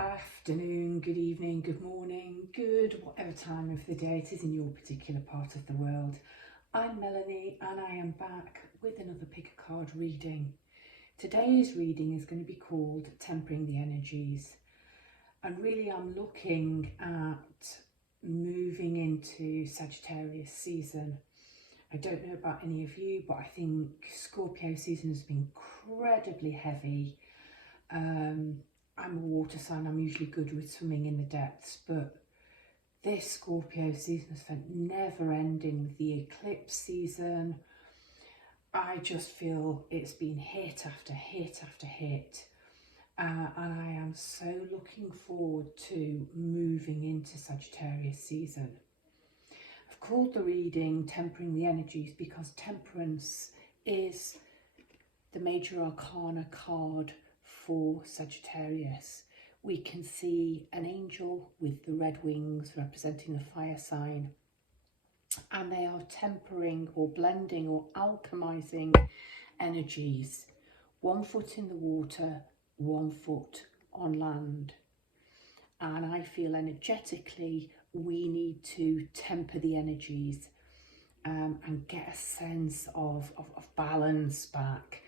afternoon, good evening, good morning, good whatever time of the day it is in your particular part of the world. I'm Melanie and I am back with another pick a card reading. Today's reading is going to be called Tempering the Energies, and really I'm looking at moving into Sagittarius season. I don't know about any of you, but I think Scorpio season has been incredibly heavy. I'm a water sign, I'm usually good with swimming in the depths, but this Scorpio season has felt never ending. The eclipse season, I just feel it's been hit after hit after hit. And I am so looking forward to moving into Sagittarius season. I've called the reading Tempering the Energies because temperance is the major arcana card for Sagittarius. We can see an angel with the red wings representing the fire sign, and they are tempering or blending or alchemizing energies. 1 foot in the water, 1 foot on land. And I feel energetically we need to temper the energies and get a sense of balance back.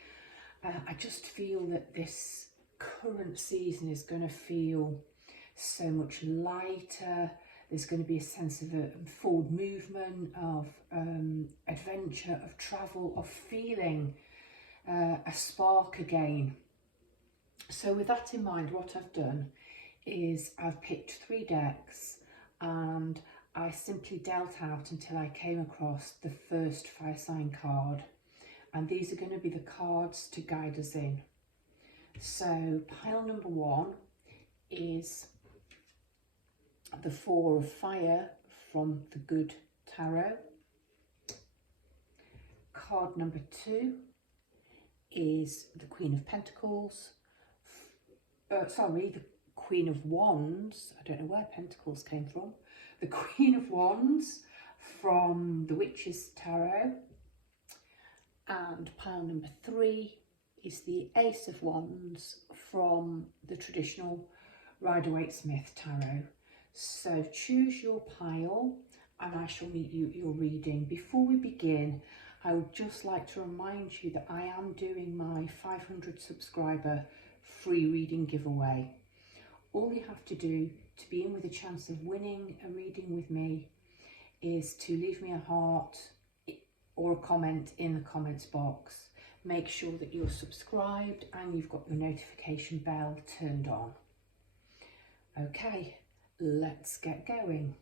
I just feel that this current season is going to feel so much lighter. There's going to be a sense of a forward movement, of adventure, of travel, of feeling a spark again. So with that in mind, what I've done is I've picked 3 decks and I simply dealt out until I came across the first fire sign card. And these are going to be the cards to guide us in. So pile number 1 is the 4 of Fire from the Good Tarot. Card number 2 is the Queen of Pentacles. The Queen of Wands. I don't know where Pentacles came from. The Queen of Wands from the Witch's Tarot. And pile number 3 is the Ace of Wands from the traditional Rider-Waite-Smith Tarot. So choose your pile and I shall meet you at your reading. Before we begin, I would just like to remind you that I am doing my 500 subscriber free reading giveaway. All you have to do to be in with a chance of winning a reading with me is to leave me a heart or a comment in the comments box. Make sure that you're subscribed and you've got your notification bell turned on. Okay, let's get going.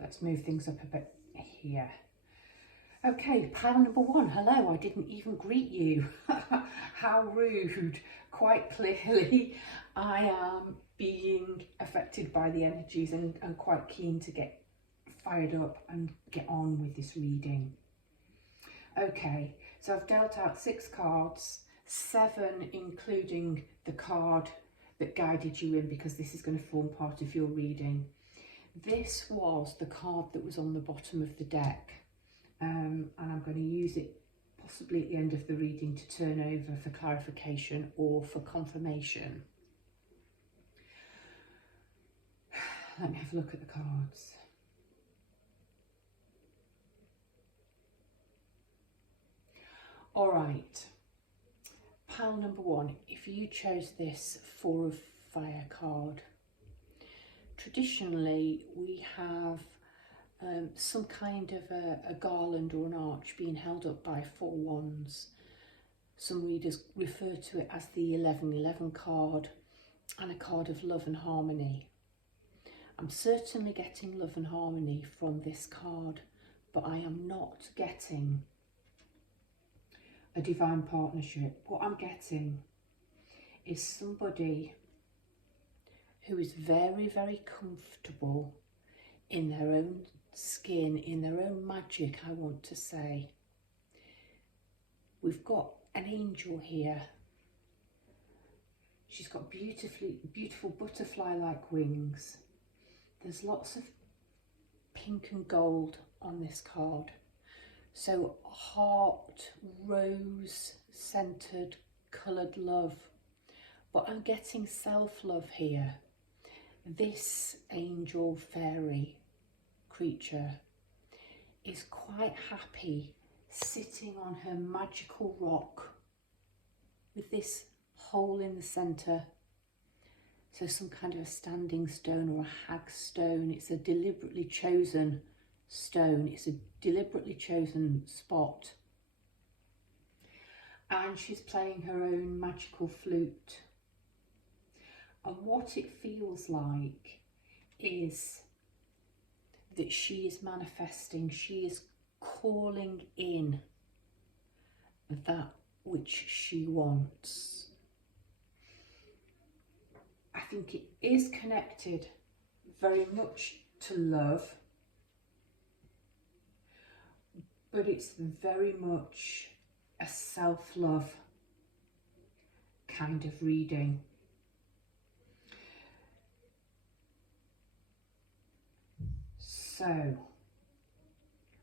Let's move things up a bit here. Okay, pile number 1. Hello, I didn't even greet you. How rude. Quite clearly, I am being affected by the energies and quite keen to get fired up and get on with this reading. Okay, so I've dealt out 6 cards, 7 including the card that guided you in, because this is going to form part of your reading. This was the card that was on the bottom of the deck, and I'm going to use it possibly at the end of the reading to turn over for clarification or for confirmation. Let me have a look at the cards. All right, pile number 1, if you chose this 4 of Fire card, traditionally we have some kind of a garland or an arch being held up by 4 wands. Some readers refer to it as the 1111 card and a card of love and harmony. I'm certainly getting love and harmony from this card, but I am not getting a divine partnership. What I'm getting is somebody who is very, very comfortable in their own skin, in their own magic, I want to say. We've got an angel here. She's got beautiful butterfly-like wings. There's lots of pink and gold on this card. So heart, rose centered, coloured love. But I'm getting self-love here. This angel fairy creature is quite happy sitting on her magical rock with this hole in the centre. So some kind of a standing stone or a hag stone. It's a deliberately chosen stone. It's a deliberately chosen spot. And she's playing her own magical flute. And what it feels like is that she is manifesting, she is calling in that which she wants. I think it is connected very much to love, but it's very much a self-love kind of reading. So,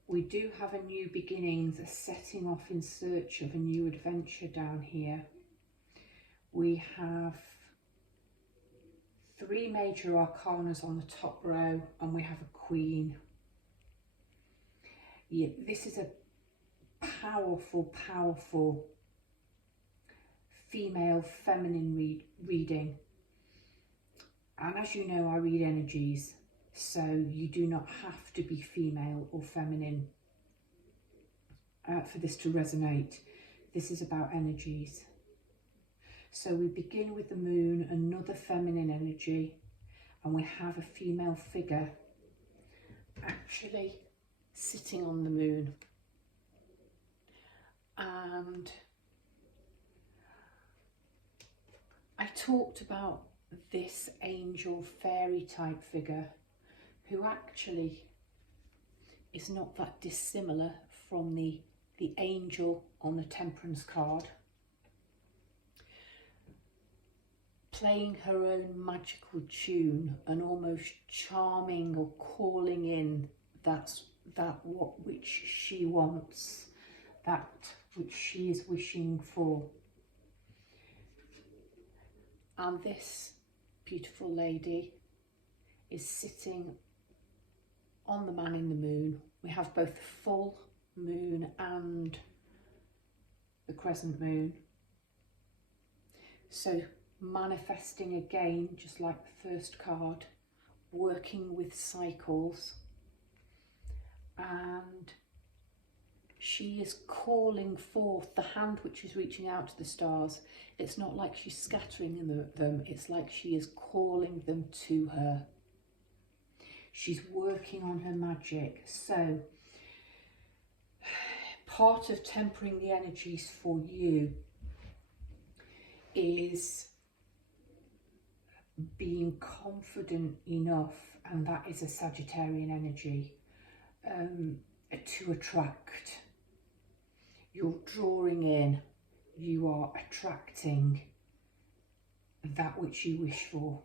we do have a new beginnings, a setting off in search of a new adventure down here. We have 3 major arcanas on the top row, and we have a queen. Yeah, this is a powerful female feminine reading. And as you know, I read energies. So you do not have to be female or feminine for this to resonate. This is about energies. So we begin with the moon, another feminine energy, and we have a female figure actually sitting on the moon. And I talked about this angel fairy type figure who actually is not that dissimilar from the angel on the Temperance card, playing her own magical tune and almost charming or calling in that which she wants, that which she is wishing for. And this beautiful lady is sitting on the man in the moon. We have both the full moon and the crescent moon. So manifesting again, just like the first card, working with cycles. And she is calling forth the hand which is reaching out to the stars. It's not like she's scattering them, it's like she is calling them to her. She's working on her magic. So part of tempering the energies for you is being confident enough, and that is a Sagittarian energy, to attract. You're drawing in, you are attracting that which you wish for.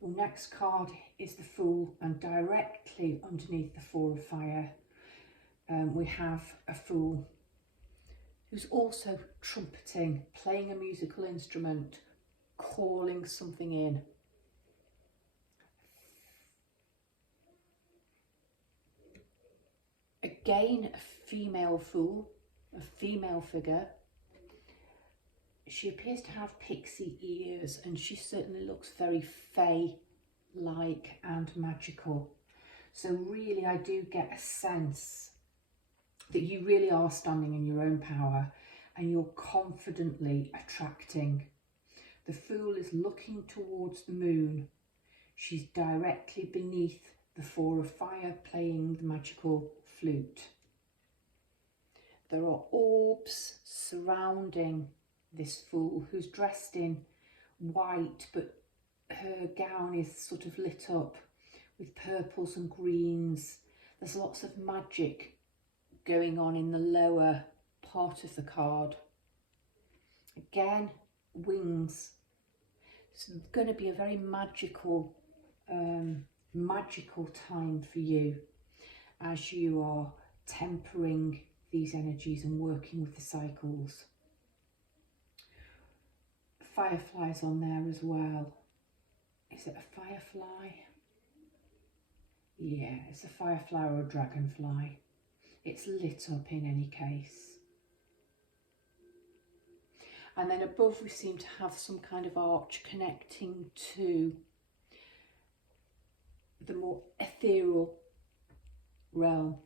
Your next card is the Fool, and directly underneath the Four of Fire, we have a Fool who's also trumpeting, playing a musical instrument, calling something in. Again, a female Fool, a female figure. She appears to have pixie ears, and she certainly looks very fae-like and magical. So really, I do get a sense that you really are standing in your own power and you're confidently attracting. The Fool is looking towards the moon. She's directly beneath the Four of Fire, playing the magical flute. There are orbs surrounding this Fool, who's dressed in white, but her gown is sort of lit up with purples and greens. There's lots of magic going on in the lower part of the card. Again, wings. It's going to be a very magical time for you as you are tempering these energies and working with the cycles. Fireflies on there as well. Is it a firefly? Yeah, it's a firefly or a dragonfly. It's lit up in any case. And then above we seem to have some kind of arch connecting to the more ethereal realm.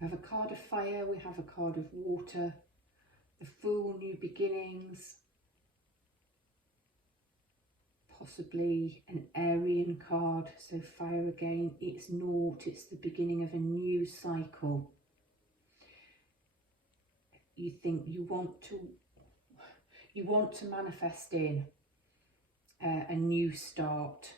We have a card of fire, we have a card of water, the Fool, new beginnings, possibly an Aryan card, so fire again, it's naught, it's the beginning of a new cycle. You think you want to manifest in a new start.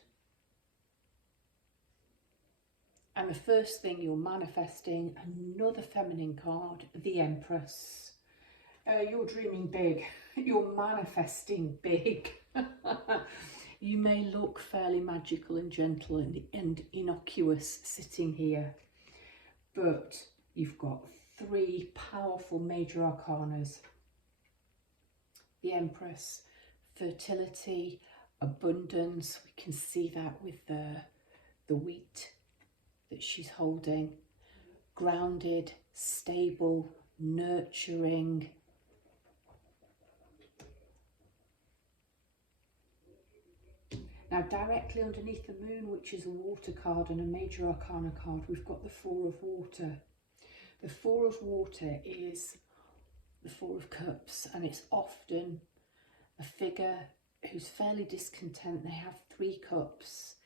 And the first thing you're manifesting, another feminine card, the Empress. You're dreaming big, you're manifesting big. You may look fairly magical and gentle and innocuous sitting here, but you've got three powerful major arcanas. The Empress, fertility, abundance. We can see that with the wheat that she's holding. Grounded, stable, nurturing. Now directly underneath the moon, which is a water card and a major arcana card, we've got the Four of Water. The Four of Water is the Four of Cups, and it's often a figure who's fairly discontent. They have three cups,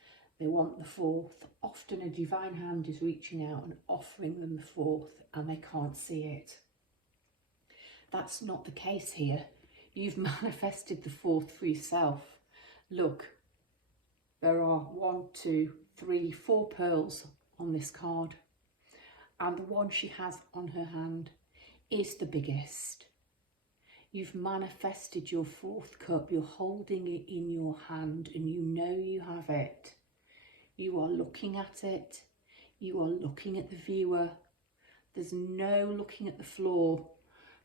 they want the fourth. Often a divine hand is reaching out and offering them the fourth, and they can't see it. That's not the case here. You've manifested the fourth for yourself. Look, there are 1, 2, 3, 4 pearls on this card, and the one she has on her hand is the biggest. You've manifested your fourth cup, you're holding it in your hand, and you know you have it. You are looking at it, you are looking at the viewer. There's no looking at the floor,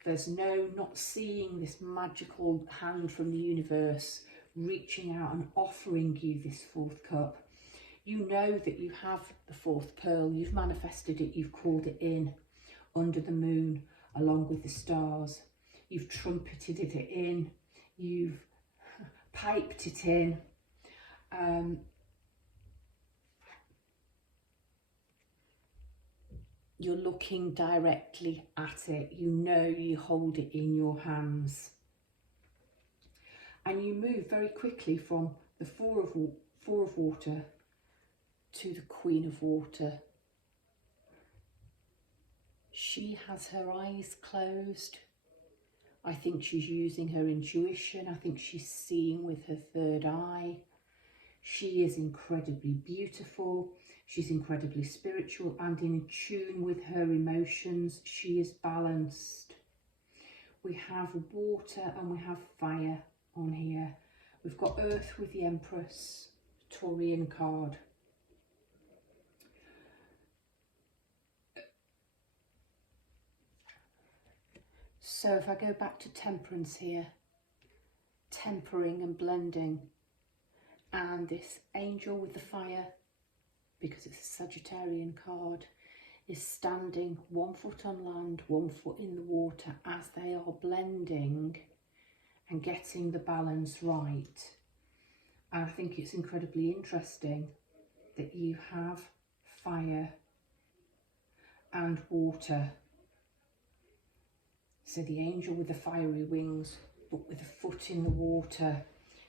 there's no not seeing this magical hand from the universe reaching out and offering you this fourth cup. You know that you have the fourth pearl, you've manifested it, you've called it in under the moon along with the stars. You've trumpeted it in, you've piped it in. You're looking directly at it. You know you hold it in your hands. And you move very quickly from the Four of Water to the Queen of Water. She has her eyes closed. I think she's using her intuition. I think she's seeing with her third eye. She is incredibly beautiful. She's incredibly spiritual and in tune with her emotions. She is balanced. We have water and we have fire on here. We've got earth with the Empress, Taurian card. So if I go back to temperance here, tempering and blending, and this angel with the fire, because it's a Sagittarian card, is standing 1 foot on land, 1 foot in the water as they are blending and getting the balance right. And I think it's incredibly interesting that you have fire and water. So the angel with the fiery wings, but with a foot in the water.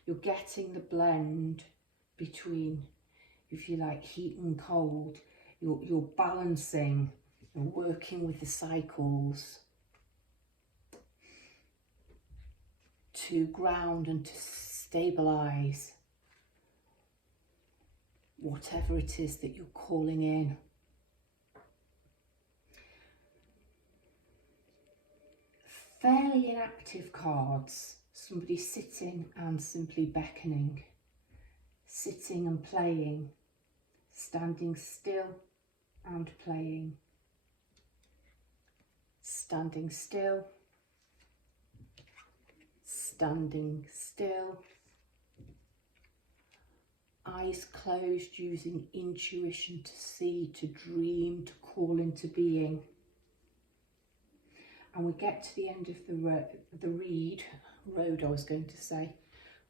You're getting the blend between, if you like, heat and cold. You're balancing, you're working with the cycles to ground and to stabilise. whatever it is that you're calling in. Fairly inactive cards, somebody sitting and simply beckoning, sitting and playing, standing still and playing, standing still, standing still, eyes closed, using intuition to see, to dream, to call into being. And we get to the end of the road I was going to say,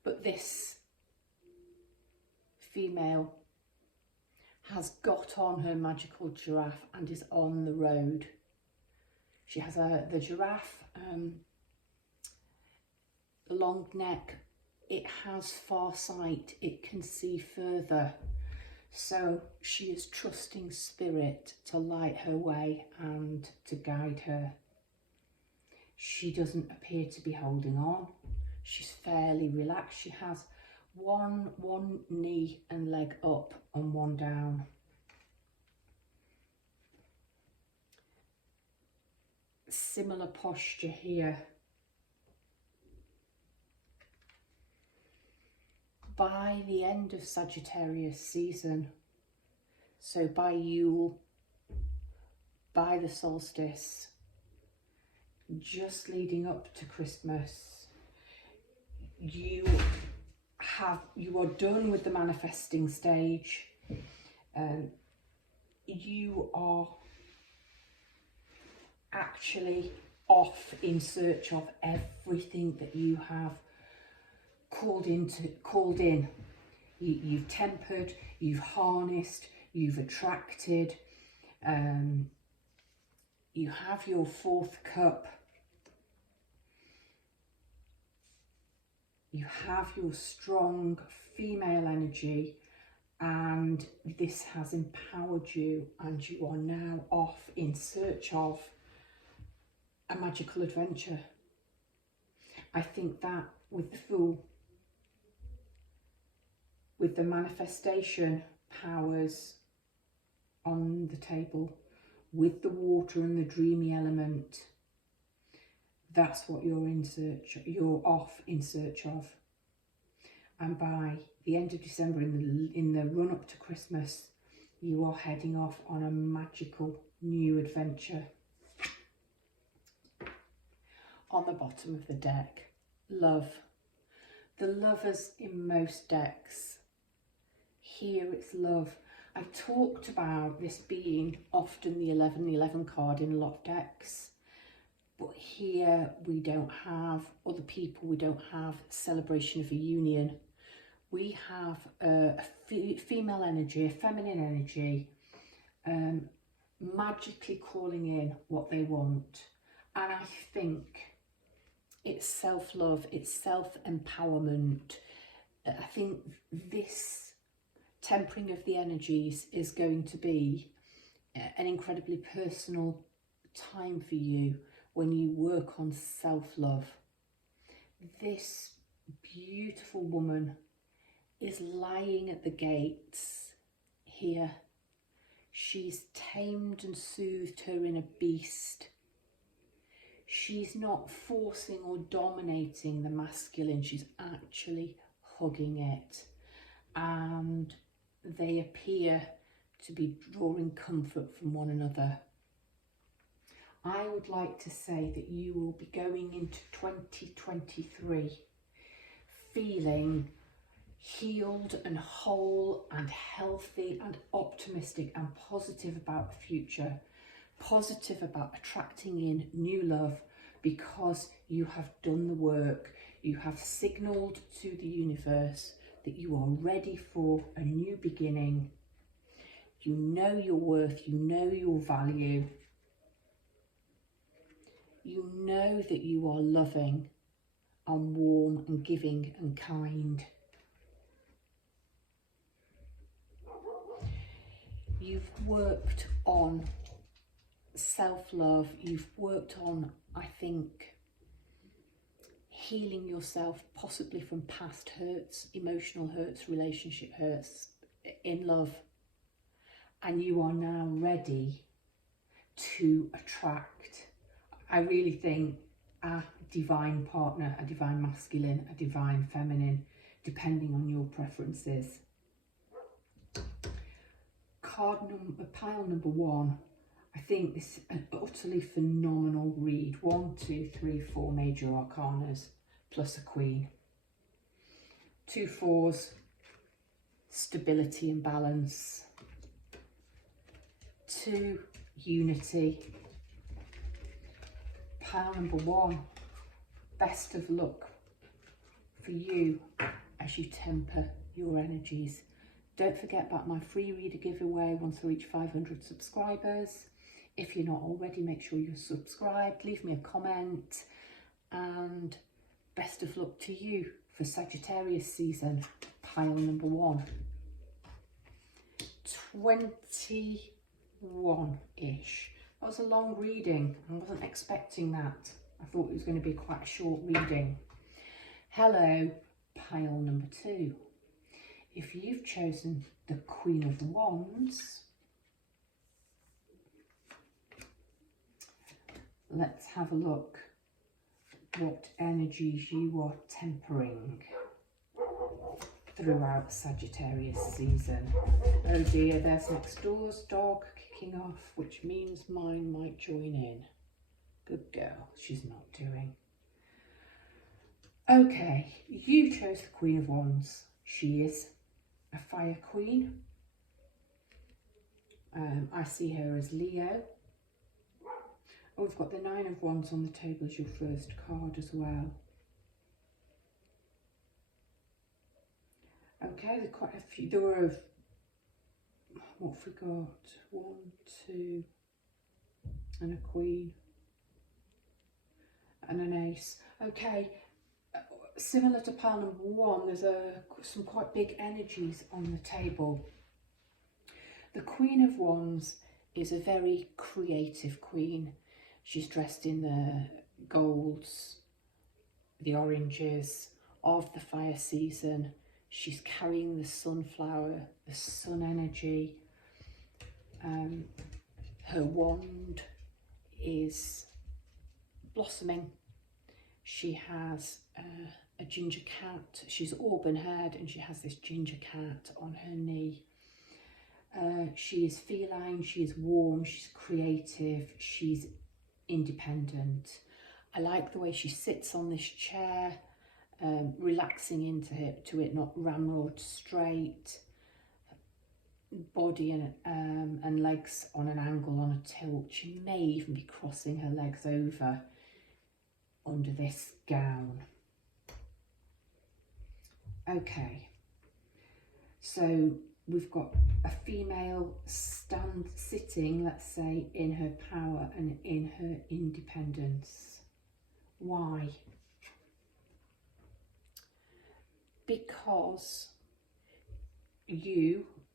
but this female has got on her magical giraffe and is on the road. She has the giraffe, long neck, it has far sight, it can see further. So she is trusting spirit to light her way and to guide her. She doesn't appear to be holding on. She's fairly relaxed. She has one knee and leg up and one down. Similar posture here. By the end of Sagittarius season, so by Yule, by the solstice, just leading up to Christmas, you are done with the manifesting stage. You are actually off in search of everything that you have called in. You've tempered, you've harnessed, you've attracted. You have your fourth cup. You have your strong female energy, and this has empowered you, and you are now off in search of a magical adventure. I think that with the Fool, with the manifestation powers on the table, with the water and the dreamy element, that's what you're off in search of. And by the end of December, in the run up to Christmas, you are heading off on a magical new adventure. On the bottom of the deck, love. The Lovers in most decks. Here it's love. I've talked about this being often the 11-11 card in a lot of decks. But here we don't have other people, we don't have celebration of a union. We have a female energy, a feminine energy, magically calling in what they want. And I think it's self-love, it's self-empowerment. I think this tempering of the energies is going to be an incredibly personal time for you when you work on self-love. This beautiful woman is lying at the gates here. She's tamed and soothed her inner beast. She's not forcing or dominating the masculine, she's actually hugging it. And they appear to be drawing comfort from one another. I would like to say that you will be going into 2023 feeling healed and whole and healthy and optimistic and positive about the future, positive about attracting in new love, because you have done the work. You have signalled to the universe that you are ready for a new beginning. You know your worth, you know your value. You know that you are loving and warm and giving and kind. You've worked on self-love. You've worked on, I think, healing yourself, possibly from past hurts, emotional hurts, relationship hurts, in love, and you are now ready to attract, I really think, a divine partner, a divine masculine, a divine feminine, depending on your preferences. Pile number 1. I think this is an utterly phenomenal read. 1, 2, 3, 4 major arcanas plus a queen. 2 fours, stability and balance. 2, unity. Pile number 1, best of luck for you as you temper your energies. Don't forget about my free reader giveaway once I reach 500 subscribers. If you're not already, make sure you're subscribed, leave me a comment, and best of luck to you for Sagittarius season, pile number 1. 21-ish. That was a long reading. I wasn't expecting that. I thought it was going to be quite a short reading. Hello, pile number 2. If you've chosen the Queen of Wands, let's have a look what energies you are tempering throughout Sagittarius season. Oh dear, there's next door's dog kicking off, which means mine might join in. Good girl, she's not doing. Okay, you chose the Queen of Wands. She is a fire queen. I see her as Leo. Oh, we've got the 9 of Wands on the table as your first card as well. Okay, there's quite a few. There were, what have we got? 1, 2, and a queen, and an ace. Okay, similar to pile number 1, there's some quite big energies on the table. The Queen of Wands is a very creative queen. She's dressed in the golds, the oranges of the fire season. She's carrying the sunflower, the sun energy. Her wand is blossoming. She has a ginger cat. She's auburn haired and she has this ginger cat on her knee. She is feline, she is warm, she's creative, she's independent. I like the way she sits on this chair, relaxing into it, not ramrod straight. Body and legs on an angle, on a tilt. She may even be crossing her legs over under this gown. Okay, so we've got a female sitting, let's say, in her power and in her independence. Why? Because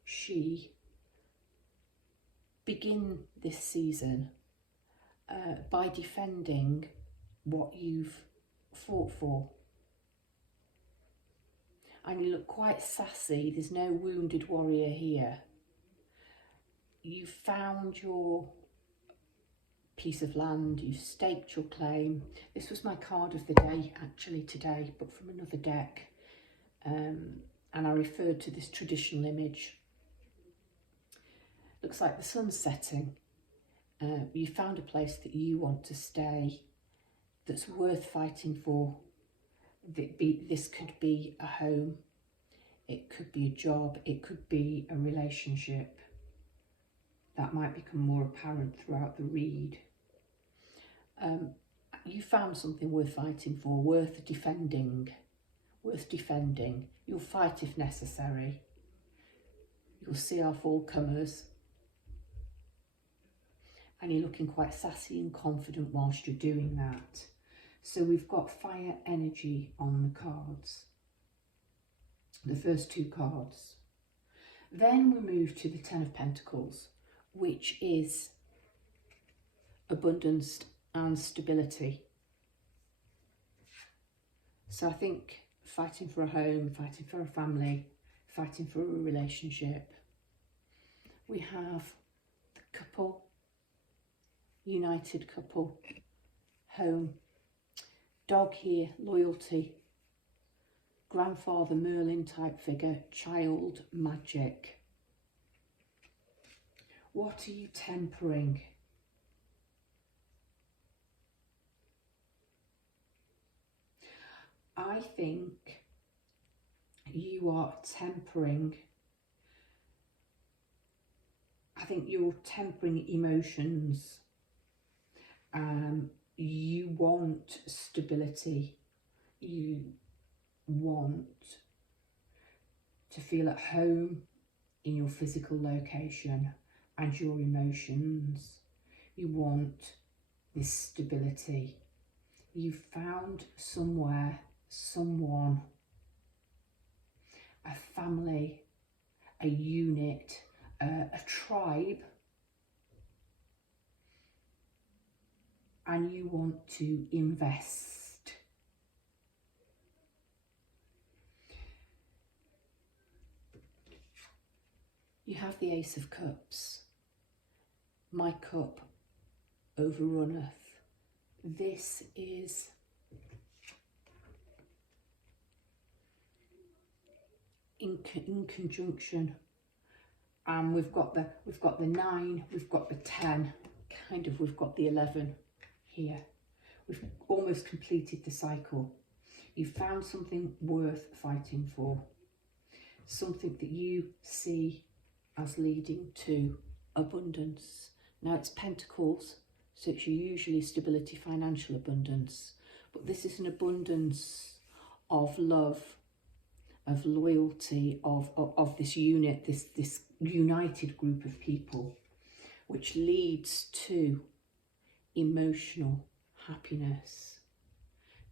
she begin this season by defending what you've fought for. And you look quite sassy. There's no wounded warrior here. You found your piece of land, you staked your claim. This was my card of the day actually today, but from another deck. And I referred to this traditional image. Looks like the sun's setting. You found a place that you want to stay, that's worth fighting for. This could be a home, it could be a job, it could be a relationship. That might become more apparent throughout the read. You found something worth fighting for, worth defending. You'll fight if necessary. You'll see off all comers. And you're looking quite sassy and confident whilst you're doing that. So we've got fire energy on the cards, the first 2 cards. Then we move to the 10 of Pentacles, which is abundance and stability. So I think fighting for a home, fighting for a family, fighting for a relationship. We have the couple, united couple, home, dog here, loyalty, grandfather Merlin type figure, child, magic. What are you tempering? I think you are tempering. I think you're tempering emotions. You want stability. You want to feel at home in your physical location and your emotions. You want this stability. You've found somewhere, someone, a family, a unit, a tribe, and you want to invest. You have the Ace of Cups. My cup overrunneth. This is in conjunction, and we've got the 9, we've got the 10, we've got the 11 here. We've almost completed the cycle. You've found something worth fighting for, something that you see as leading to abundance. Now it's Pentacles, so it's usually stability, financial abundance, but this is an abundance of love, of loyalty, of this unit, this united group of people, which leads to emotional happiness.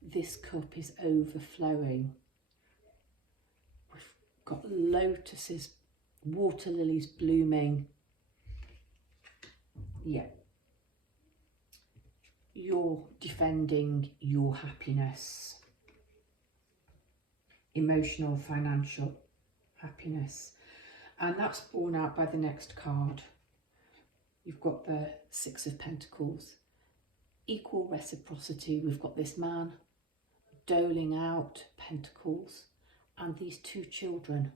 This cup is overflowing. We've got lotuses, water lilies blooming. Yeah. You're defending your happiness. Emotional, financial happiness. And that's borne out by the next card. You've got the 6 of Pentacles. Equal reciprocity. We've got this man doling out pentacles and these 2 children.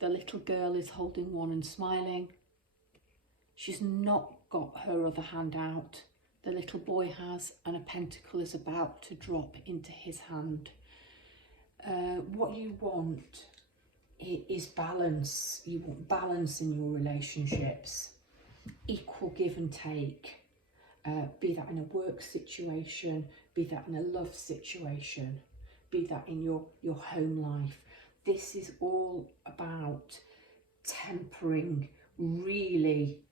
The little girl is holding one and smiling. She's not got her other hand out. The little boy has, and a pentacle is about to drop into his hand. What you want is balance. You want balance in your relationships. Equal give and take. Be that in a work situation, be that in a love situation, be that in your home life. This is all about tempering, really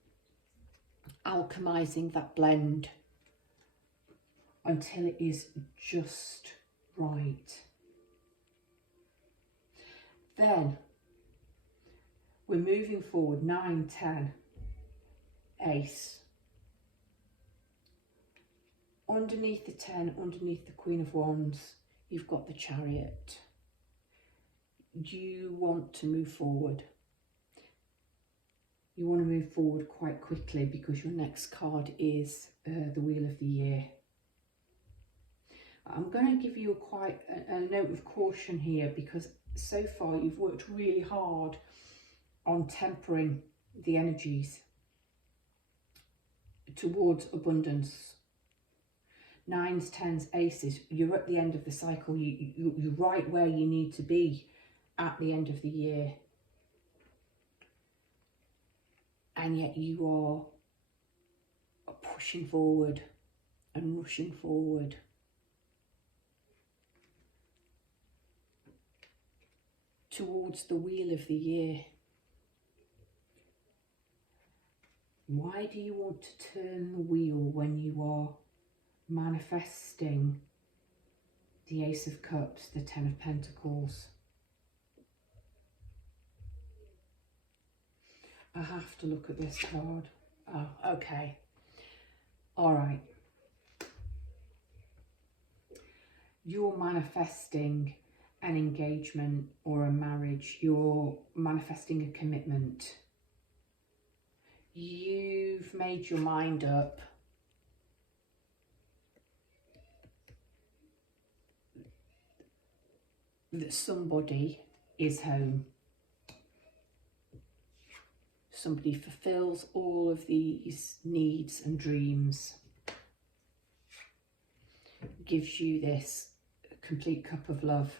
alchemizing that blend until it is just right. Then we're moving forward, 9, 10, Ace. Underneath the 10, underneath the Queen of Wands, you've got the Chariot. You want to move forward. You want to move forward quite quickly because your next card is the Wheel of the Year. I'm going to give you a note of caution here because so far you've worked really hard on tempering the energies towards abundance. 9s, 10s, Aces, you're at the end of the cycle. You're right where you need to be at the end of the year. And yet you are pushing forward and rushing forward. Towards the Wheel of the Year. Why do you want to turn the wheel when you are manifesting the Ace of Cups, the 10 of Pentacles? I have to look at this card. Oh, okay. All right. You're manifesting an engagement or a marriage, you're manifesting a commitment. You've made your mind up that somebody is home. Somebody fulfills all of these needs and dreams, gives you this complete cup of love.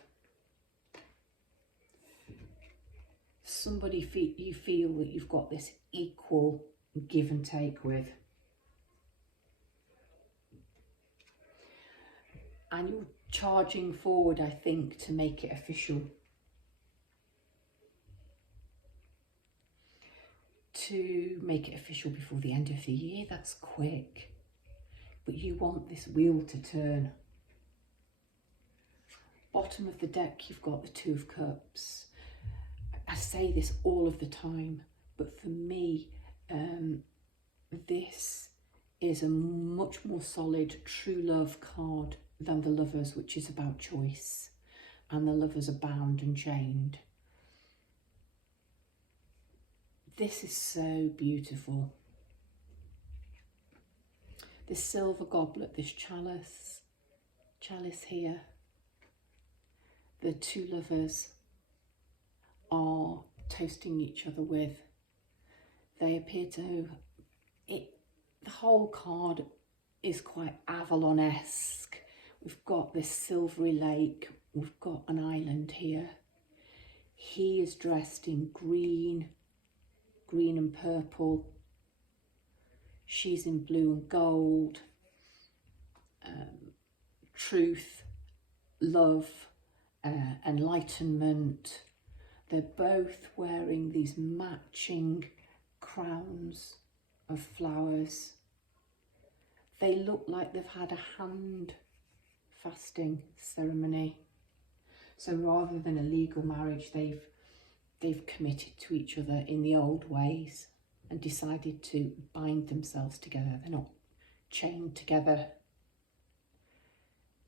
Somebody you feel that you've got this equal give and take with. And you're charging forward, I think, to make it official. To make it official before the end of the year, that's quick. But you want this wheel to turn. Bottom of the deck, you've got the Two of Cups. I say this all of the time, but for me, this is a much more solid true love card than the Lovers, which is about choice, and the Lovers are bound and chained. This is so beautiful. This silver goblet, this chalice here, the two lovers are toasting each other with. They appear to, the whole card is quite Avalon-esque. We've got this silvery lake, we've got an island here. He is dressed in green and purple. She's in blue and gold. Truth, love, enlightenment. They're both wearing these matching crowns of flowers. They look like they've had a hand fasting ceremony. So rather than a legal marriage, they've committed to each other in the old ways and decided to bind themselves together. They're not chained together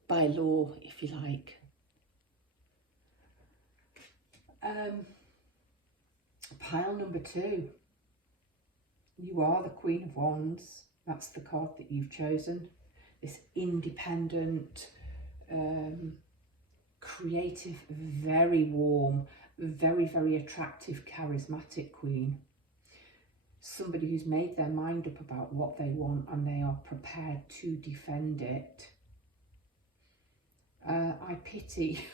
by law, if you like. Pile number 2. You are the Queen of Wands. That's the card that you've chosen. This independent, creative, very warm, very, very attractive, charismatic queen. Somebody who's made their mind up about what they want and they are prepared to defend it. I pity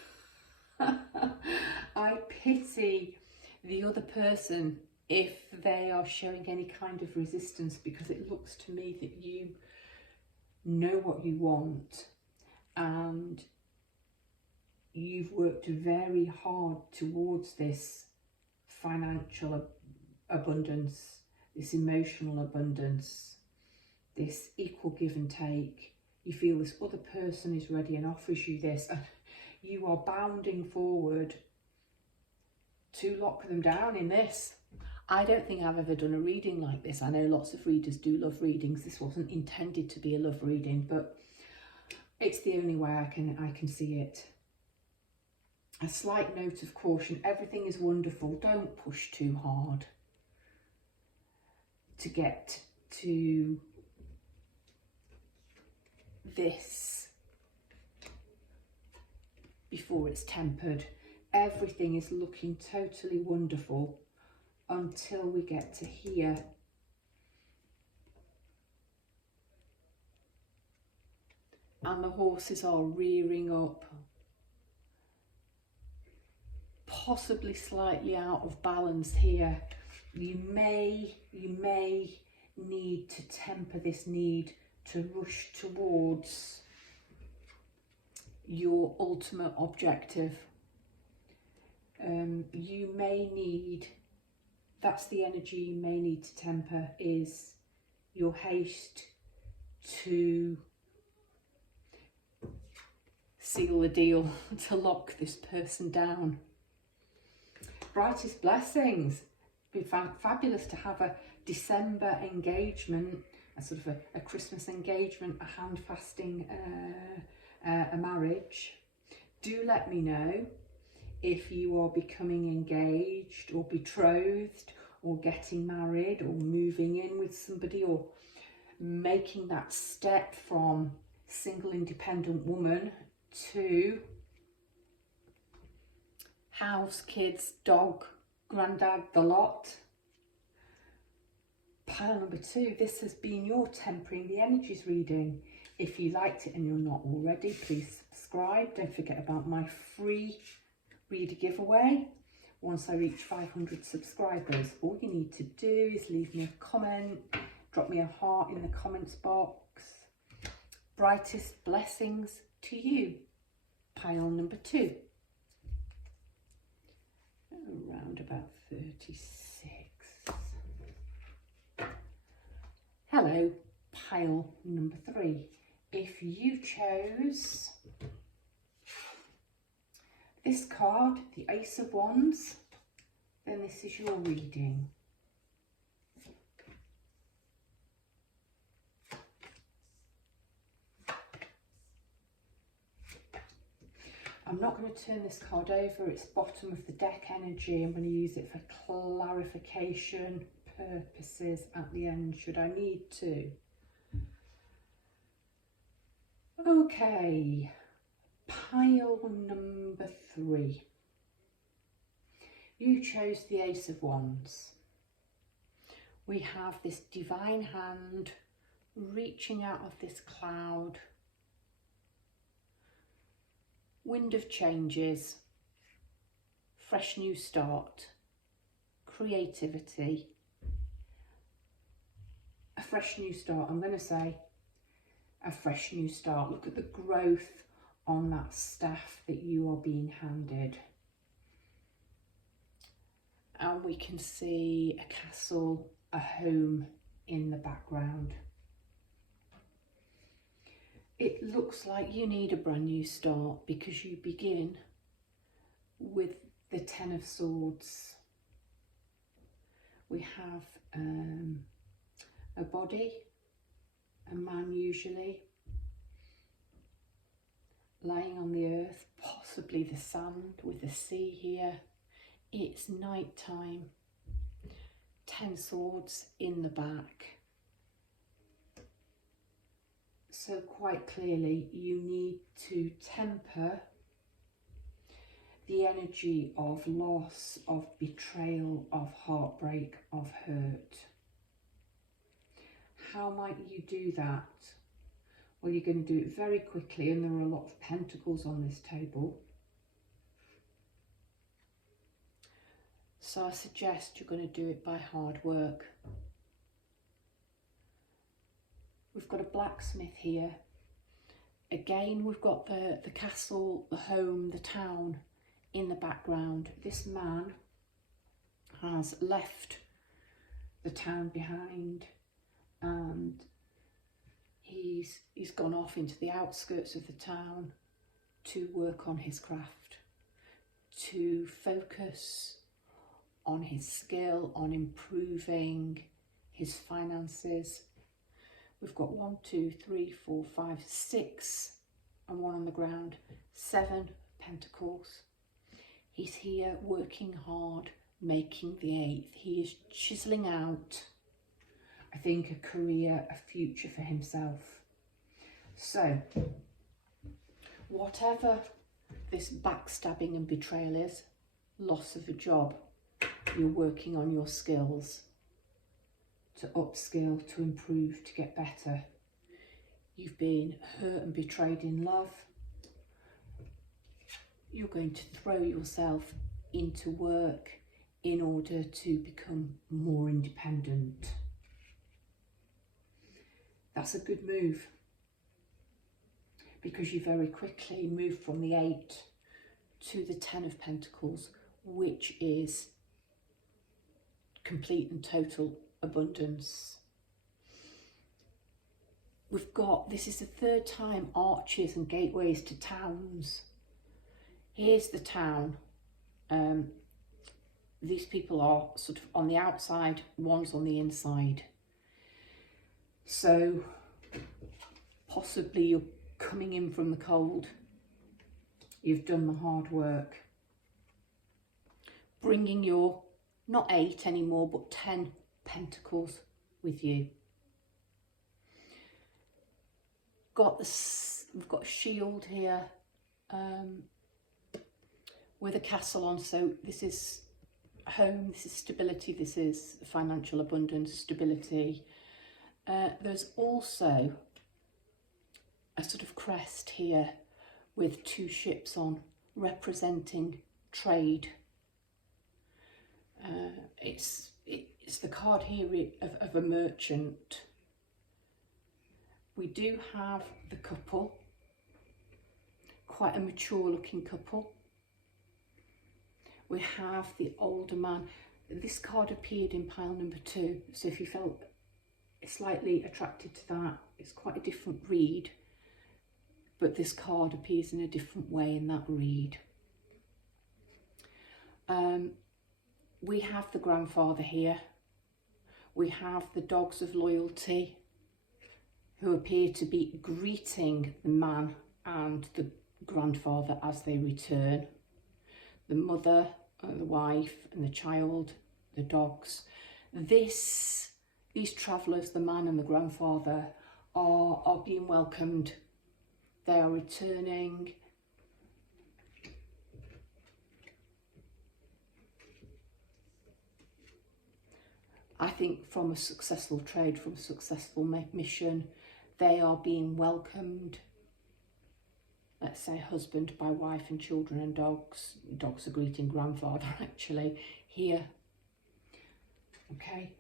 I pity the other person if they are showing any kind of resistance, because it looks to me that you know what you want and you've worked very hard towards this financial abundance, this emotional abundance, this equal give and take. You feel this other person is ready and offers you this, and you are bounding forward to lock them down in this. I don't think I've ever done a reading like this. I know lots of readers do love readings. This wasn't intended to be a love reading, but it's the only way I can see it. A slight note of caution. Everything is wonderful. Don't push too hard to get to this before it's tempered. Everything is looking totally wonderful until we get to here. And the horses are rearing up, possibly slightly out of balance here. You may need to temper this need to rush towards your ultimate objective. You may need, that's the energy you may need to temper, is your haste to seal the deal, to lock this person down. Brightest blessings. It'd be fabulous to have a December engagement, a sort of a Christmas engagement, a hand fasting, a marriage. Do let me know if you are becoming engaged or betrothed or getting married or moving in with somebody or making that step from single independent woman to house, kids, dog, granddad, the lot. Pile number 2, this has been your Tempering the Energies reading. If you liked it and you're not already, please subscribe. Don't forget about my free reader giveaway. Once I reach 500 subscribers, all you need to do is leave me a comment, drop me a heart in the comments box. Brightest blessings to you. Pile number 2. Around about 36. Hello, pile number 3. If you chose this card, the Ace of Wands, then this is your reading. I'm not going to turn this card over, it's bottom of the deck energy. I'm going to use it for clarification purposes at the end, should I need to. Okay, pile number 3. You chose the Ace of Wands. We have this divine hand reaching out of this cloud. Wind of changes, fresh new start, creativity, a fresh new start. I'm going to say a fresh new start. Look at the growth on that staff that you are being handed. And we can see a castle, a home in the background. It looks like you need a brand new start because you begin with the Ten of Swords. We have a body, a man usually, lying on the earth, possibly the sand with the sea here. It's night time. 10 swords in the back. So quite clearly you need to temper the energy of loss, of betrayal, of heartbreak, of hurt. How might you do that? Well, you're going to do it very quickly, and there are a lot of pentacles on this table. So I suggest you're going to do it by hard work. We've got a blacksmith here. Again, we've got the castle, the home, the town in the background. This man has left the town behind and he's gone off into the outskirts of the town to work on his craft, to focus on his skill, on improving his finances. We've got 1, 2, 3, 4, 5, 6 and 1 on the ground, 7 pentacles. He's here working hard, making the 8th. He is chiseling out, I think, a career, a future for himself. So, whatever this backstabbing and betrayal is, loss of a job, you're working on your skills to upskill, to improve, to get better. You've been hurt and betrayed in love. You're going to throw yourself into work in order to become more independent. That's a good move because you very quickly move from the 8 to the 10 of Pentacles, which is complete and total abundance. We've got, this is the 3rd time, arches and gateways to towns. Here's the town. These people are sort of on the outside, one's on the inside. So possibly you're coming in from the cold. You've done the hard work. bringing your, not 8 anymore, but 10 pentacles with you. We've got a shield here with a castle on, so this is home, this is stability, this is financial abundance, stability. There's also a sort of crest here with 2 ships on, representing trade. It's the card here of a merchant. We do have the couple, quite a mature looking couple. We have the older man. This card appeared in pile number 2, so if you felt slightly attracted to that, it's quite a different read, but this card appears in a different way in that read. We have the grandfather here. We have the dogs of loyalty who appear to be greeting the man and the grandfather as they return. The mother, the wife and the child, the dogs. These travellers, the man and the grandfather, are being welcomed. They are returning. I think from a successful trade, from a successful mission, they are being welcomed. Let's say husband by wife and children and dogs. Dogs are greeting grandfather actually here. Okay,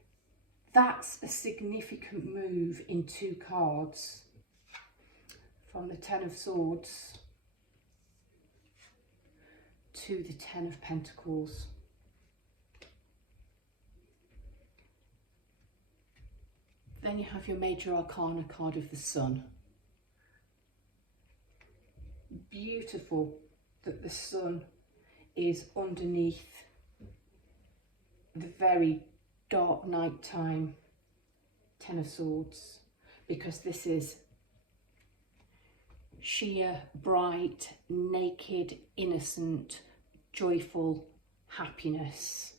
that's a significant move in 2 cards. From the 10 of Swords to the 10 of Pentacles. Then you have your Major Arcana card of the Sun. Beautiful that the sun is underneath the very dark night time 10 of Swords, because this is sheer, bright, naked, innocent, joyful happiness.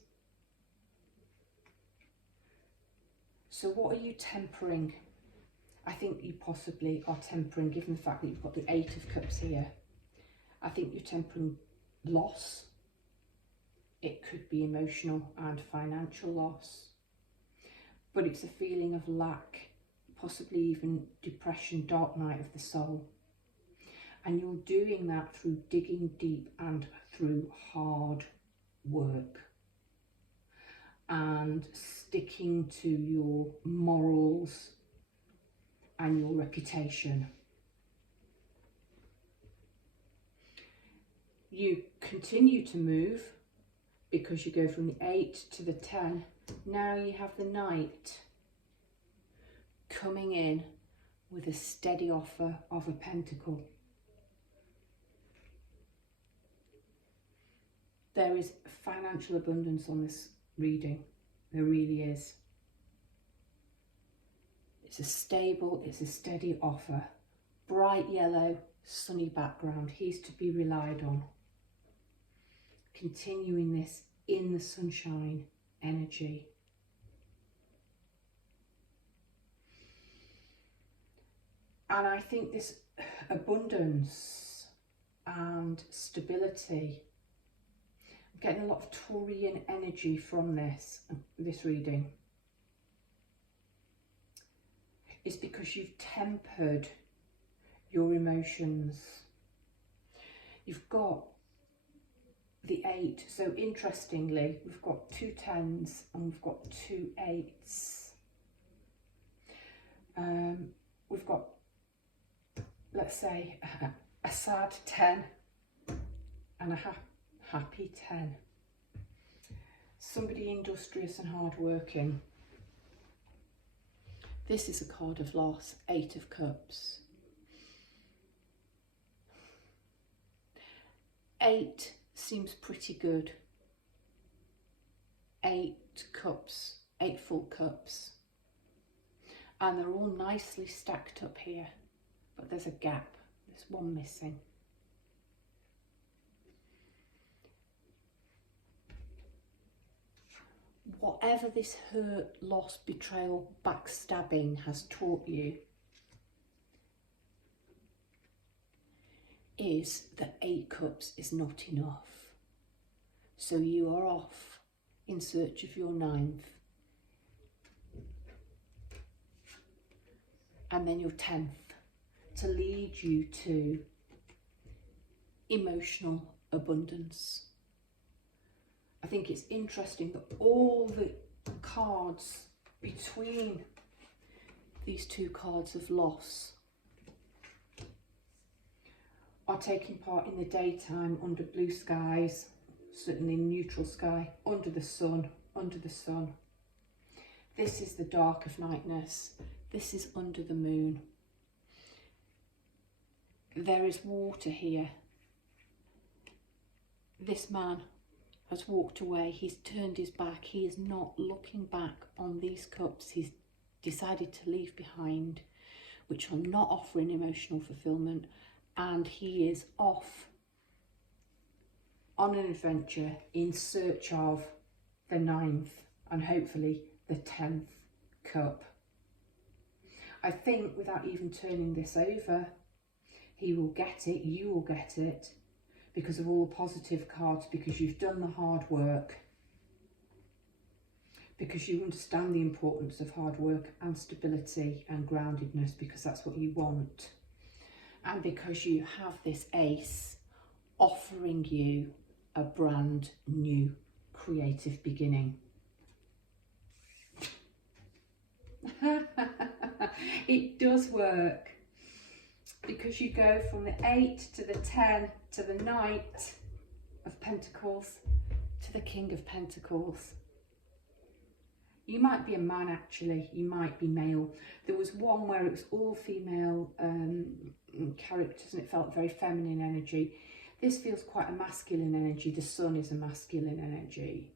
So what are you tempering? I think you possibly are tempering, given the fact that you've got the 8 of Cups here. I think you're tempering loss. It could be emotional and financial loss. But it's a feeling of lack, possibly even depression, dark night of the soul. And you're doing that through digging deep and through hard work. And sticking to your morals and your reputation. You continue to move because you go from the 8 to the 10. Now you have the Knight coming in with a steady offer of a pentacle. There is financial abundance on this reading. There really is. It's a stable, it's a steady offer. Bright yellow, sunny background. He's to be relied on. Continuing this in the sunshine energy. And I think this abundance and stability, I'm getting a lot of Taurian energy from this reading. It's because you've tempered your emotions. You've got the 8. So interestingly, we've got 2 10s and we've got 2 8s. We've got, let's say, a sad 10 and a happy 10. Somebody industrious and hardworking. This is a card of loss, 8 of Cups. 8 seems pretty good. 8 cups, 8 full cups. And they're all nicely stacked up here, but there's a gap, there's one missing. whatever this hurt, loss, betrayal, backstabbing has taught you is that 8 cups is not enough. So you are off in search of your 9th. And then your 10th to lead you to emotional abundance. I think it's interesting that all the cards between these 2 cards of loss are taking part in the daytime under blue skies, certainly neutral sky, under the sun, under the sun. This is the dark of nightness. This is under the moon. There is water here. This man has walked away. He's turned his back. He is not looking back on these cups he's decided to leave behind, which are not offering emotional fulfillment. And he is off on an adventure in search of the 9th and hopefully the 10th cup. I think without even turning this over, he will get it, you will get it, because of all the positive cards, because you've done the hard work, because you understand the importance of hard work and stability and groundedness, because that's what you want, and because you have this ace offering you a brand new creative beginning. It does work, because you go from the 8 to the 10 to the Knight of Pentacles to the King of Pentacles. You might be a man, actually, you might be male. There was one where it was all female characters and it felt very feminine energy. This feels quite a masculine energy. The Sun is a masculine energy.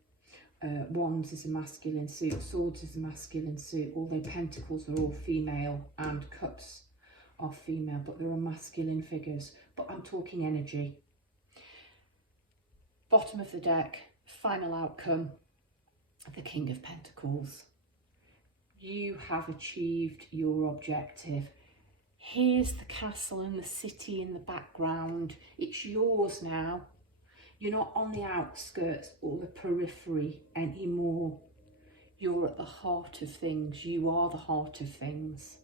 Wands is a masculine suit, Swords is a masculine suit, although Pentacles are all female and Cups are female, but there are masculine figures. But I'm talking energy. Bottom of the deck, final outcome, the King of Pentacles. You have achieved your objective. Here's the castle and the city in the background. It's yours now. You're not on the outskirts or the periphery anymore. You're at the heart of things. You are the heart of things.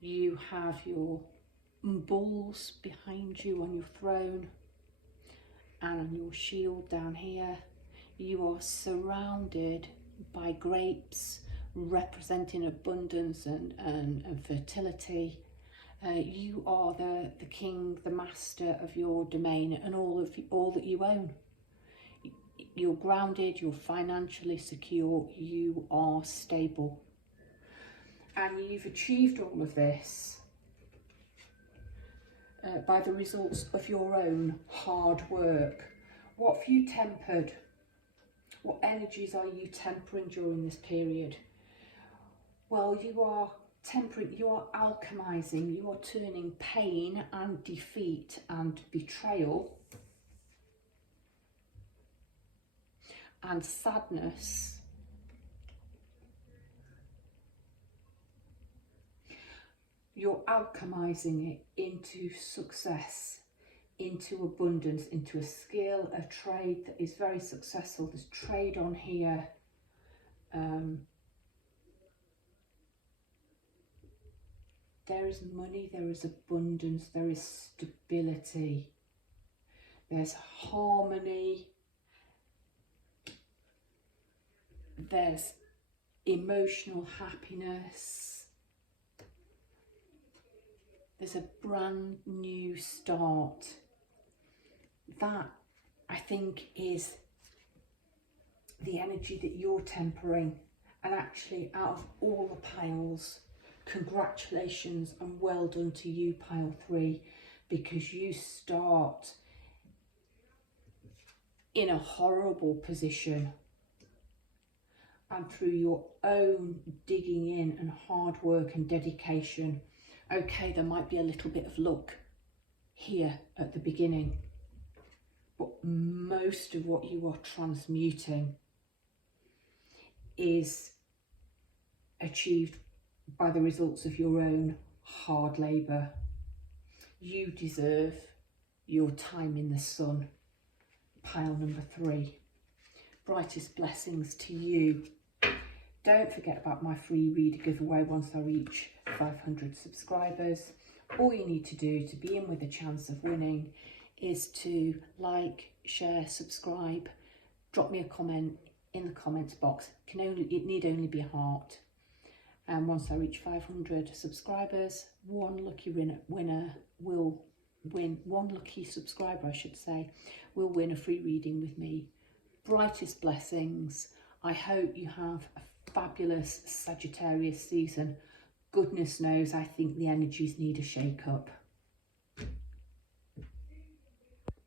You have your bulls behind you on your throne and on your shield down here. You are surrounded by grapes representing abundance and fertility. You are the king, the master of your domain and all that you own. You're grounded, you're financially secure, you are stable. And you've achieved all of this by the results of your own hard work. What have you tempered? What energies are you tempering during this period? Well, you are tempering, you are alchemizing, you are turning pain and defeat and betrayal and sadness you're alchemizing it into success, into abundance, into a skill, a trade that is very successful. There's trade on here. There is money, there is abundance, there is stability, there's harmony, there's emotional happiness, there's a brand new start. That, I think, is the energy that you're tempering. And actually, out of all the piles, congratulations and well done to you, pile 3, because you start in a horrible position, and through your own digging in and hard work and dedication, okay, there might be a little bit of luck here at the beginning, but most of what you are transmuting is achieved by the results of your own hard labour. You deserve your time in the sun. Pile number 3. Brightest blessings to you. Don't forget about my free reader giveaway once I reach 500 subscribers. All you need to do to be in with a chance of winning is to like, share, subscribe, drop me a comment in the comments box. It need only be a heart. And once I reach 500 subscribers, one lucky winner will win, one lucky subscriber I should say, will win a free reading with me. Brightest blessings. I hope you have a fabulous Sagittarius season. Goodness knows I think the energies need a shake up.